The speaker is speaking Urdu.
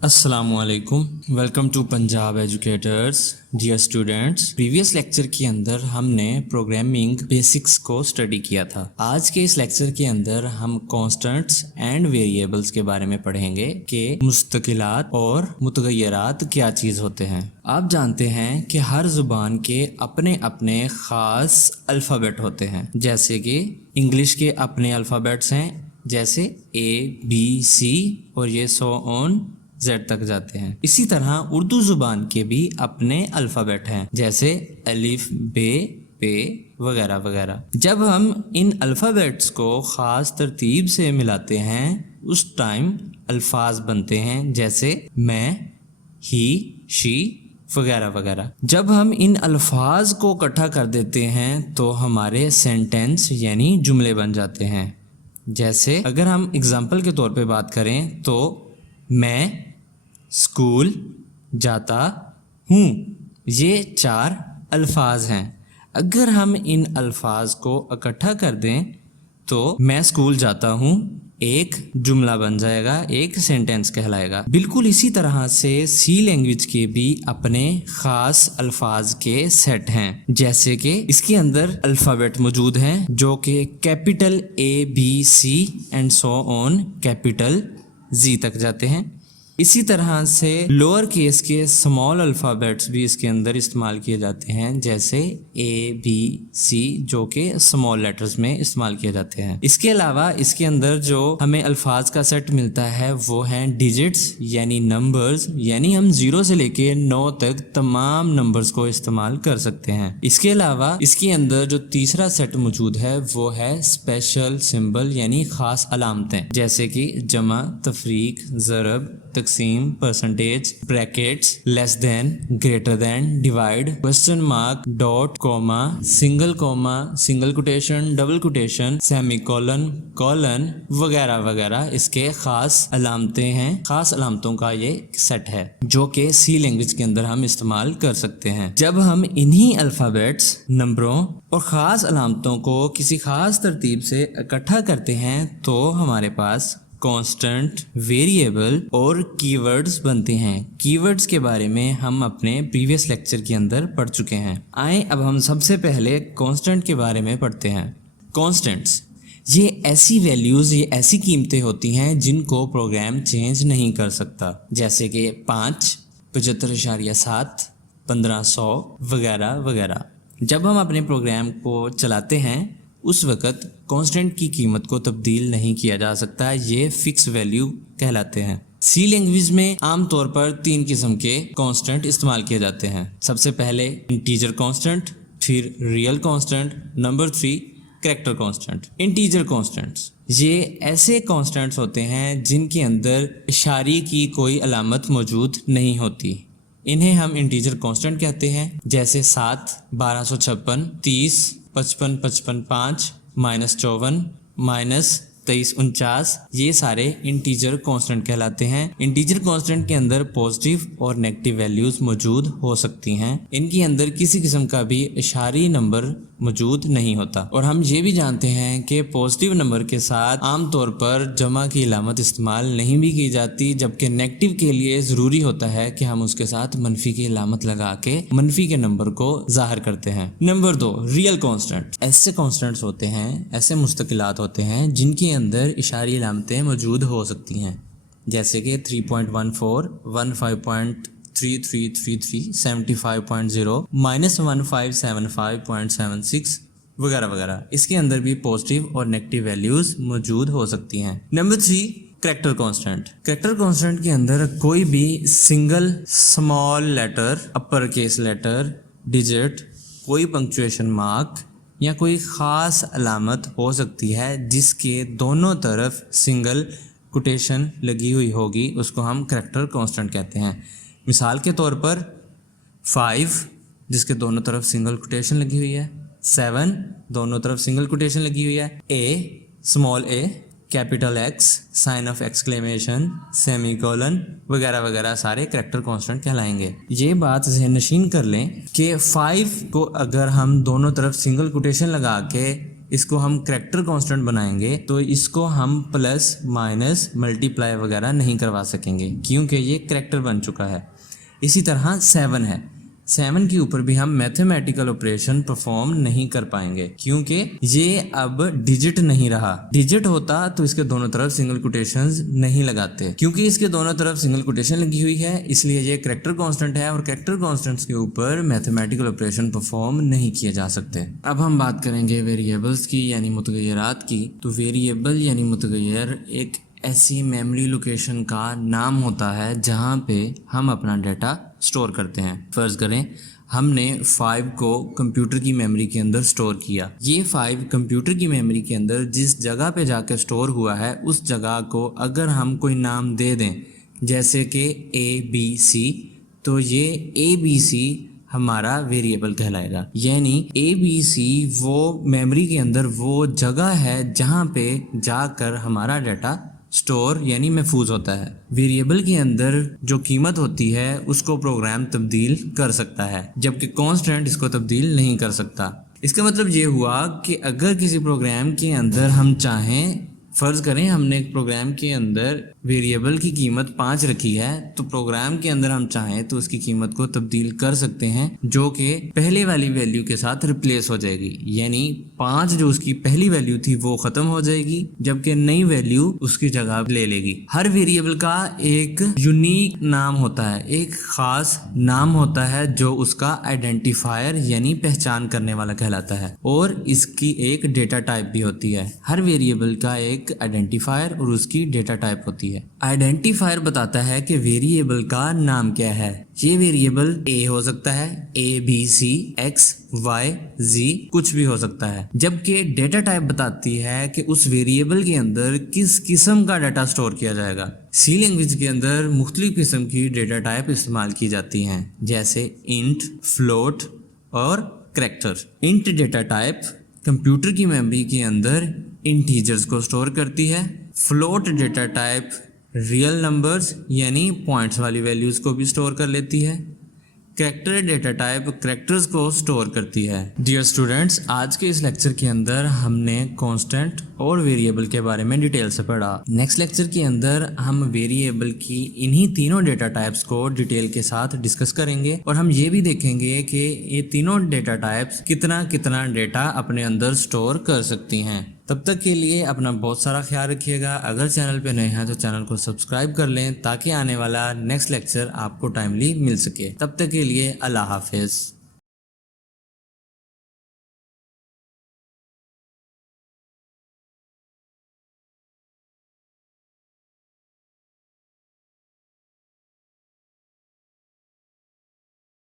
السلام علیکم، welcome to Punjab educators dear students. Previous lecture کے اندر ہم نے پروگرامنگ بیسکس کو اسٹڈی کیا تھا۔ آج کے اس لیکچر کے اندر ہم کانسٹنٹس اینڈ ویریبلس کے بارے میں پڑھیں گے کہ مستقلات اور متغیرات کیا چیز ہوتے ہیں۔ آپ جانتے ہیں کہ ہر زبان کے اپنے اپنے خاص الفابیٹ ہوتے ہیں، جیسے کہ انگلش کے اپنے الفابیٹس ہیں، جیسے اے بی سی اور یہ سو آن زیڈ تک جاتے ہیں۔ اسی طرح اردو زبان کے بھی اپنے الفابیٹ ہیں، جیسے الف بے پے وغیرہ وغیرہ۔ جب ہم ان الفابیٹس کو خاص ترتیب سے ملاتے ہیں اس ٹائم الفاظ بنتے ہیں، جیسے میں، ہی، شی وغیرہ وغیرہ۔ جب ہم ان الفاظ کو اکٹھا کر دیتے ہیں تو ہمارے سینٹینس یعنی جملے بن جاتے ہیں۔ جیسے اگر ہم اگزامپل کے طور پہ بات کریں تو میں اسکول جاتا ہوں، یہ 4 الفاظ ہیں۔ اگر ہم ان الفاظ کو اکٹھا کر دیں تو میں اسکول جاتا ہوں ایک جملہ بن جائے گا، ایک سینٹینس کہلائے گا۔ بالکل اسی طرح سے سی لینگویج کے بھی اپنے خاص الفاظ کے سیٹ ہیں، جیسے کہ اس کے اندر الفابیٹ موجود ہیں جو کہ capital A B C and so on capital Z تک جاتے ہیں۔ اسی طرح سے لوور کیس کے اسمال الفابیٹس بھی اس کے اندر استعمال کیے جاتے ہیں، جیسے اے بی سی جو کہ اسمال لیٹرز میں استعمال کیے جاتے ہیں۔ اس کے علاوہ اس کے اندر جو ہمیں الفاظ کا سیٹ ملتا ہے وہ ہیں ڈیجٹس یعنی نمبرز، یعنی ہم 0 سے لے کے 9 تک تمام نمبرز کو استعمال کر سکتے ہیں۔ اس کے علاوہ اس کے اندر جو تیسرا سیٹ موجود ہے وہ ہے اسپیشل سمبل یعنی خاص علامتیں، جیسے کہ جمع، تفریق، ضرب، تقسیم، percentage, brackets, less than, greater than, divide, question mark, dot, comma, single quotation, double quotation, semicolon, colon وغیرہ وغیرہ اس کے خاص علامتیں ہیں۔ خاص علامتوں کا یہ سیٹ ہے جو کہ سی لینگویج کے اندر ہم استعمال کر سکتے ہیں۔ جب ہم انہی الفابیٹس، نمبروں اور خاص علامتوں کو کسی خاص ترتیب سے اکٹھا کرتے ہیں تو ہمارے پاس کانسٹنٹ، ویریبل اور کی ورڈز بنتے ہیں۔ کی ورڈز کے بارے میں ہم اپنے پریویس لیکچر کے اندر پڑھ چکے ہیں۔ آئیں اب ہم سب سے پہلے کانسٹنٹ کے بارے میں پڑھتے ہیں۔ کانسٹنٹس یہ ایسی ویلیوز، یہ ایسی قیمتیں ہوتی ہیں جن کو پروگرام چینج نہیں کر سکتا، جیسے کہ 5، 75.7، 1500 وغیرہ وغیرہ۔ جب ہم اپنے پروگرام کو چلاتے ہیں اس وقت کانسٹنٹ کی قیمت کو تبدیل نہیں کیا جا سکتا، یہ فکس ویلیو کہلاتے ہیں۔ سی لینگویج میں عام طور پر 3 قسم کے کانسٹنٹ استعمال کیے جاتے ہیں۔ سب سے پہلے انٹیجر کانسٹنٹ، پھر real constant, number 3 character constant. Integer constants یہ ایسے کانسٹنٹس ہوتے ہیں جن کے اندر اشاریے کی کوئی علامت موجود نہیں ہوتی، انہیں ہم انٹیجر کانسٹنٹ کہتے ہیں، جیسے 7، 1256، 30، 55، 55، 5، -54، -2349، یہ سارے انٹیجر کانسٹنٹ کہلاتے ہیں۔ انٹیجر کانسٹنٹ کے اندر پازیٹیو اور نیگیٹو ویلیوز موجود ہو سکتی ہیں، ان کے اندر کسی قسم کا بھی اشاری نمبر موجود نہیں ہوتا۔ اور ہم یہ بھی جانتے ہیں کہ پازیٹیو نمبر کے ساتھ عام طور پر جمع کی علامت استعمال نہیں بھی کی جاتی، جبکہ نیگیٹو کے لیے ضروری ہوتا ہے کہ ہم اس کے ساتھ منفی کی علامت لگا کے منفی کے نمبر کو ظاہر کرتے ہیں۔ Number 2 real constant. ایسے کانسٹنٹس ہوتے ہیں، ایسے مستقلات ہوتے ہیں جن کے اندر اشاری علامتیں موجود ہو سکتی ہیں، جیسے کہ 3.14، 15.3333، 75.0، -1575.76 وغیرہ وغیرہ۔ اس کے اندر بھی پازیٹیو اور نیگیٹو ویلیوز موجود ہو سکتی ہیں۔ Number 3 character constant. Character constant کے اندر کوئی بھی single small letter, upper case letter, digit, کوئی پنکچویشن مارک یا کوئی خاص علامت ہو سکتی ہے جس کے دونوں طرف سنگل کوٹیشن لگی ہوئی ہوگی، اس کو ہم کریکٹر کانسٹنٹ کہتے ہیں۔ مثال کے طور پر 5 جس کے دونوں طرف سنگل کوٹیشن لگی ہوئی ہے، 7 دونوں طرف سنگل کوٹیشن لگی ہوئی ہے، A, small A, capital X, sign of exclamation, semicolon وغیرہ وغیرہ سارے کریکٹر کانسٹنٹ کہلائیں گے۔ یہ بات ذہن نشین کر لیں کہ 5 کو اگر ہم دونوں طرف سنگل کوٹیشن لگا کے اس کو ہم کریکٹر کانسٹنٹ بنائیں گے تو اس کو ہم پلس مائنس ملٹیپلائی وغیرہ نہیں کروا سکیں گے کیونکہ یہ کریکٹر بن چکا ہے. اسی طرح 7 ہے. 7 کے اوپر بھی ہم میتھمیٹیکل آپریشن پرفارم نہیں کر پائیں گے کیونکہ یہ اب ڈیجٹ نہیں رہا. ڈیجٹ ہوتا تو اس کے دونوں طرف سنگل کوٹیشنز نہیں لگاتے. کیونکہ اس کے دونوں طرف سنگل کوٹیشن لگی ہوئی ہے اس لیے یہ کریکٹر کانسٹنٹ ہے اور کریکٹر کانسٹنٹس کے اوپر میتھمیٹیکل آپریشن پرفارم نہیں کیے جا سکتے. اب ہم بات کریں گے ویریبلس کی یعنی متغیرات کی. تو ویریبل یعنی متغیر ایک ایسی میموری لوکیشن کا نام ہوتا ہے جہاں پہ ہم اپنا ڈیٹا سٹور کرتے ہیں. فرض کریں ہم نے 5 کو کمپیوٹر کی میموری کے اندر سٹور کیا. یہ 5 کمپیوٹر کی میموری کے اندر جس جگہ پہ جا کے سٹور ہوا ہے اس جگہ کو اگر ہم کوئی نام دے دیں جیسے کہ ABC تو یہ ABC ہمارا ویریبل کہلائے گا. یعنی ABC وہ میموری کے اندر وہ جگہ ہے جہاں پہ جا کر ہمارا ڈیٹا سٹور یعنی محفوظ ہوتا ہے. ویریبل کے اندر جو قیمت ہوتی ہے اس کو پروگرام تبدیل کر سکتا ہے جبکہ کانسٹنٹ اس کو تبدیل نہیں کر سکتا. اس کا مطلب یہ ہوا کہ اگر کسی پروگرام کے اندر ہم چاہیں فرض کریں ہم نے ایک پروگرام کے اندر ویریبل کی قیمت 5 رکھی ہے تو پروگرام کے اندر ہم چاہیں تو اس کی قیمت کو تبدیل کر سکتے ہیں جو کہ پہلے والی ویلیو کے ساتھ ریپلیس ہو جائے گی. یعنی 5 جو اس کی پہلی ویلیو تھی وہ ختم ہو جائے گی جبکہ نئی ویلیو اس کی جگہ لے لے گی. ہر ویریبل کا ایک یونیک نام ہوتا ہے, ایک خاص نام ہوتا ہے جو اس کا آئیڈینٹیفائر یعنی پہچان کرنے والا کہلاتا ہے اور اس کی ایک ڈیٹا ٹائپ بھی ہوتی ہے. ہر ویریبل کا ایک آئیڈینٹیفائر اور اس کی ڈیٹا ٹائپ ہوتی ہے. آئیڈینٹیفائر بتاتا ہے کہ ویریبل کا نام کیا ہے. یہ ویریبل A ہو سکتا ہے, ABC, X, Y, Z کچھ بھی ہو سکتا ہے. جبکہ ڈیٹا ٹائپ بتاتی ہے کہ اس ویریبل کے اندر کس قسم کا ڈیٹا سٹور کیا جائے گا. سی لینگویج کے اندر مختلف قسم کی ڈیٹا ٹائپ استعمال کی جاتی ہیں جیسے انٹ, فلوٹ اور character. Int data type computer کی میموری کے اندر انٹیجرز کو سٹور کرتی ہے. Float data type real numbers یعنی پوائنٹس والی ویلیوز کو بھی سٹور کر لیتی ہے. کریکٹر ڈیٹا ٹائپ کریکٹرز کو سٹور کرتی ہے. ڈیئر اسٹوڈنٹس, آج کے اس لیکچر کے اندر ہم نے کانسٹنٹ اور ویریبل کے بارے میں ڈیٹیل سے پڑھا. نیکسٹ لیکچر کے اندر ہم ویریبل کی انہی تینوں ڈیٹا ٹائپس کو ڈیٹیل کے ساتھ ڈسکس کریں گے اور ہم یہ بھی دیکھیں گے کہ یہ تینوں ڈیٹا ٹائپس کتنا ڈیٹا اپنے اندر سٹور کر سکتی ہیں. تب تک کے لیے اپنا بہت سارا خیال رکھیے گا. اگر چینل پہ نئے ہیں تو چینل کو سبسکرائب کر لیں تاکہ آنے والا نیکسٹ لیکچر آپ کو ٹائملی مل سکے. تب تک کے لیے اللہ حافظ.